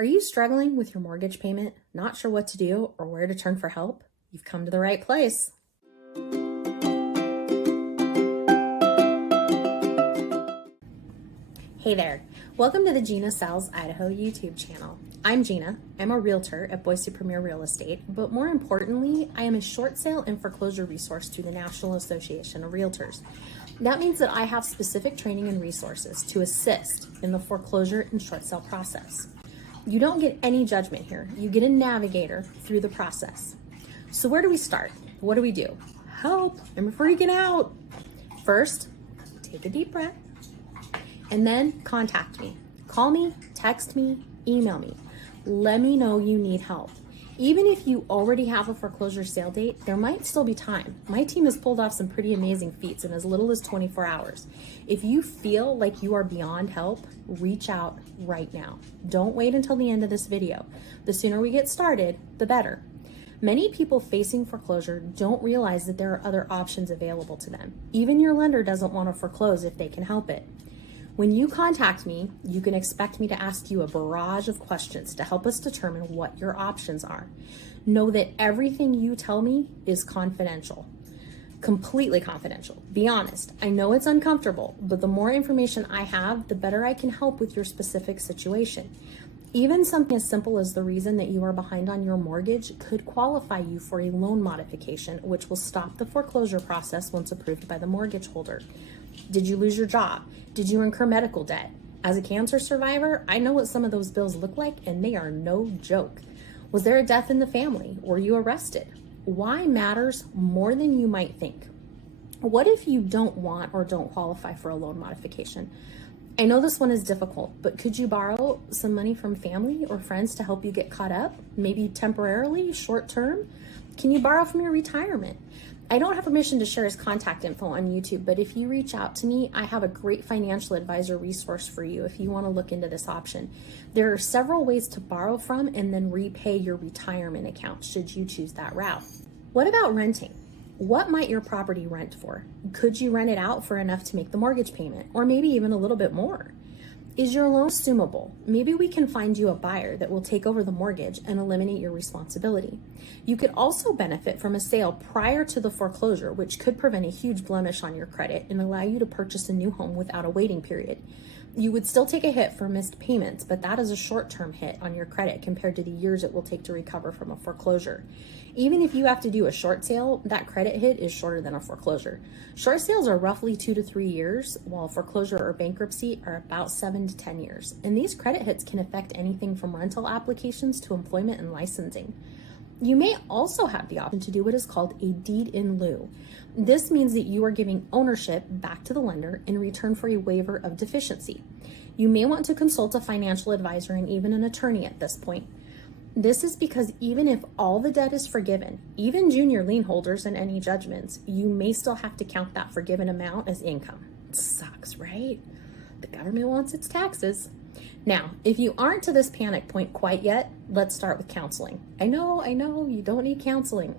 Are you struggling with your mortgage payment, not sure what to do or where to turn for help? You've come to the right place. Hey there, welcome to the JeannaSellsIdaho YouTube channel. I'm Jeanna. I'm a realtor at Boise Premier Real Estate, but more importantly, I am a short sale and foreclosure resource through the National Association of Realtors. That means that I have specific training and resources to assist in the foreclosure and short sale process. You don't get any judgment here. You get a navigator through the process. So where do we start? What do we do? Help, I'm freaking out. First, take a deep breath and then contact me. Call me, text me, email me. Let me know you need help. Even if you already have a foreclosure sale date, there might still be time. My team has pulled off some pretty amazing feats in as little as 24 hours. If you feel like you are beyond help, reach out right now. Don't wait until the end of this video. The sooner we get started, the better. Many people facing foreclosure don't realize that there are other options available to them. Even your lender doesn't want to foreclose if they can help it. When you contact me, you can expect me to ask you a barrage of questions to help us determine what your options are. Know that everything you tell me is confidential, completely confidential. Be honest. I know it's uncomfortable, but the more information I have, the better I can help with your specific situation. Even something as simple as the reason that you are behind on your mortgage could qualify you for a loan modification, which will stop the foreclosure process once approved by the mortgage holder. Did you lose your job? Did you incur medical debt? As a cancer survivor, I know what some of those bills look like, and they are no joke. Was there a death in the family? Were you arrested? Why matters more than you might think. What if you don't want or don't qualify for a loan modification? I know this one is difficult, but could you borrow some money from family or friends to help you get caught up? Maybe temporarily, short term? Can you borrow from your retirement? I don't have permission to share his contact info on YouTube, but if you reach out to me, I have a great financial advisor resource for you if you want to look into this option. There are several ways to borrow from and then repay your retirement account should you choose that route. What about renting? What might your property rent for? Could you rent it out for enough to make the mortgage payment, or maybe even a little bit more? Is your loan assumable? Maybe we can find you a buyer that will take over the mortgage and eliminate your responsibility. You could also benefit from a sale prior to the foreclosure, which could prevent a huge blemish on your credit and allow you to purchase a new home without a waiting period. You would still take a hit for missed payments, but that is a short-term hit on your credit compared to the years it will take to recover from a foreclosure. Even if you have to do a short sale, that credit hit is shorter than a foreclosure. Short sales are roughly 2 to 3 years, while foreclosure or bankruptcy are about 7 to 10 years. And these credit hits can affect anything from rental applications to employment and licensing. You may also have the option to do what is called a deed in lieu. This means that you are giving ownership back to the lender in return for a waiver of deficiency. You may want to consult a financial advisor and even an attorney at this point. This is because even if all the debt is forgiven, even junior lien holders and any judgments, you may still have to count that forgiven amount as income. It sucks, right? The government wants its taxes. Now, if you aren't to this panic point quite yet, let's start with counseling. I know, you don't need counseling.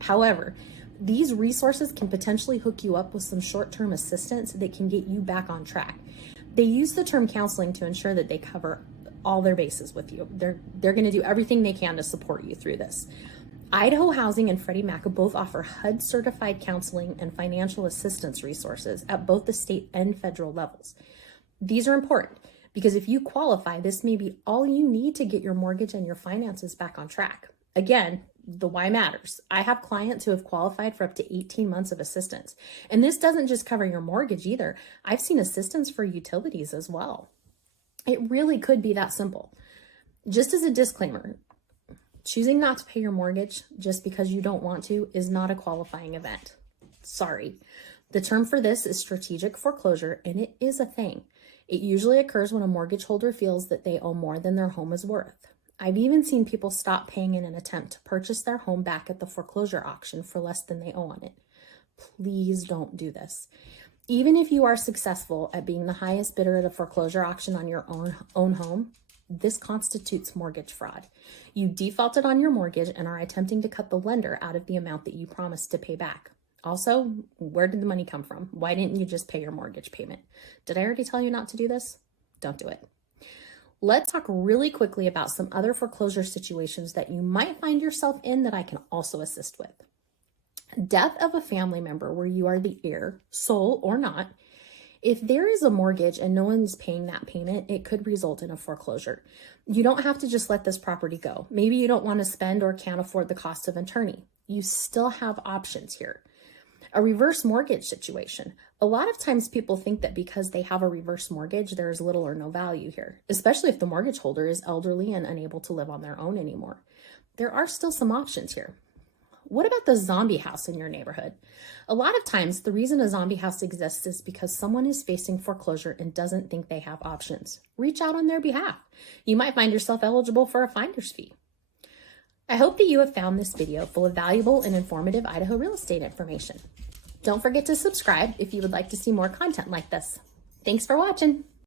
However, these resources can potentially hook you up with some short-term assistance that can get you back on track. They use the term counseling to ensure that they cover all their bases with you. They're going to do everything they can to support you through this. Idaho Housing and Freddie Mac both offer HUD certified counseling and financial assistance resources at both the state and federal levels. These are important because if you qualify, this may be all you need to get your mortgage and your finances back on track. Again, the why matters. I have clients who have qualified for up to 18 months of assistance. And this doesn't just cover your mortgage either. I've seen assistance for utilities as well. It really could be that simple. Just as a disclaimer, choosing not to pay your mortgage just because you don't want to is not a qualifying event. Sorry. The term for this is strategic foreclosure, and it is a thing. It usually occurs when a mortgage holder feels that they owe more than their home is worth. I've even seen people stop paying in an attempt to purchase their home back at the foreclosure auction for less than they owe on it. Please don't do this. Even if you are successful at being the highest bidder at a foreclosure auction on your own home, this constitutes mortgage fraud. You defaulted on your mortgage and are attempting to cut the lender out of the amount that you promised to pay back. Also, where did the money come from? Why didn't you just pay your mortgage payment? Did I already tell you not to do this? Don't do it. Let's talk really quickly about some other foreclosure situations that you might find yourself in that I can also assist with. Death of a family member where you are the heir, sole or not. If there is a mortgage and no one's paying that payment, it could result in a foreclosure. You don't have to just let this property go. Maybe you don't want to spend or can't afford the cost of an attorney. You still have options here. A reverse mortgage situation. A lot of times people think that because they have a reverse mortgage, there is little or no value here, especially if the mortgage holder is elderly and unable to live on their own anymore. There are still some options here. What about the zombie house in your neighborhood? A lot of times, the reason a zombie house exists is because someone is facing foreclosure and doesn't think they have options. Reach out on their behalf. You might find yourself eligible for a finder's fee. I hope that you have found this video full of valuable and informative Idaho real estate information. Don't forget to subscribe if you would like to see more content like this. Thanks for watching.